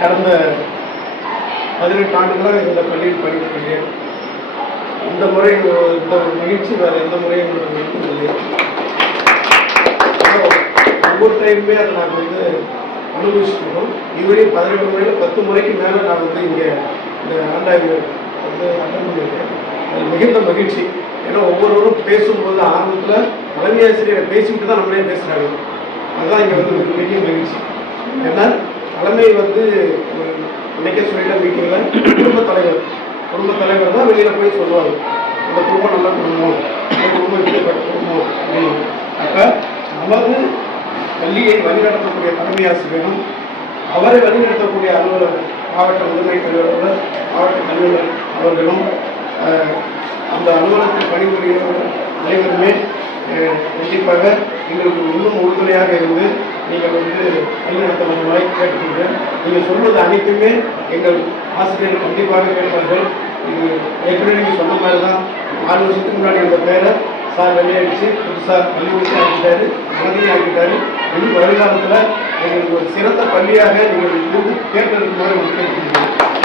கடந்த 18 ஆண்டுகளாக இந்த பள்ளியில் படிக்கிறேன். இந்த முறை இந்த ஒரு நிகழ்ச்சி வேறு எந்த முறையும் இல்லை. ஒவ்வொரு டைமுமே அதை நாங்கள் வந்து அனுபவிச்சுருக்கோம். இதுவரை 17 முறையில் 10 முறைக்கு மேலே நான் வந்து இங்கே இந்த ஆண்டாய்வு வந்து அட்டன் பண்ணியிருக்கேன். அது மிகுந்த மகிழ்ச்சி. ஏன்னா ஒவ்வொருவரும் பேசும்போது ஆரம்பத்தில் தலைமை ஆசிரியரை பேசிவிட்டு தான் நம்மளே பேசுகிறாங்க. அதுதான் இங்கே வந்து பெரிய மகிழ்ச்சி. ஏன்னா தலைமை வந்து இன்றைக்கே சொல்லிட்ட மீட்டிங்கில் குடும்ப தலைவர் தான் வெளியில் போய் சொல்லுவாங்க, இந்த குடும்பம் நல்ல குடும்பம், இந்த குடும்பம் இப்படிப்பட்ட குடும்பம் அப்படின்னு. அப்போ நமது பள்ளியை வழிநடத்தக்கூடிய தலைமை ஆசிரியரும் அவரை வழிநடத்தக்கூடிய அலுவலர், மாவட்ட முதன்மை கல்வியாளர், மாவட்ட கல்வியாளர் அவர்களும் அந்த அலுவலகத்தில் பணிபுரியவர்கள் அனைவருமே கண்டிப்பாக எங்களுக்கு இன்னும் உறுதுணையாக இருந்து நீங்கள் வந்து வழிநடத்த வேண்டுமாய் கேட்டுக்கொள்கிறேன். நீங்கள் சொல்வது அனைத்துமே எங்கள் ஆசிரியர்கள் கண்டிப்பாக கேட்பார்கள். இது ஏற்கனவே நீங்கள் சொன்ன மாதிரி தான் 4 வருஷத்துக்கு முன்னாடி அந்த பேரை சார் வெளியாகிடுச்சு, புதுசாக பள்ளிக்கூடத்தை ஆக்கிட்டாரு, மனதையும் ஆக்கிட்டாரு. இன்னும் வருங்காலத்தில் எங்களுக்கு ஒரு சிறந்த பள்ளியாக நீங்கள் இருந்து கேட்கறதுக்கு மாதிரி உங்களுக்கு கேட்டுக்கொள்கிறேன்.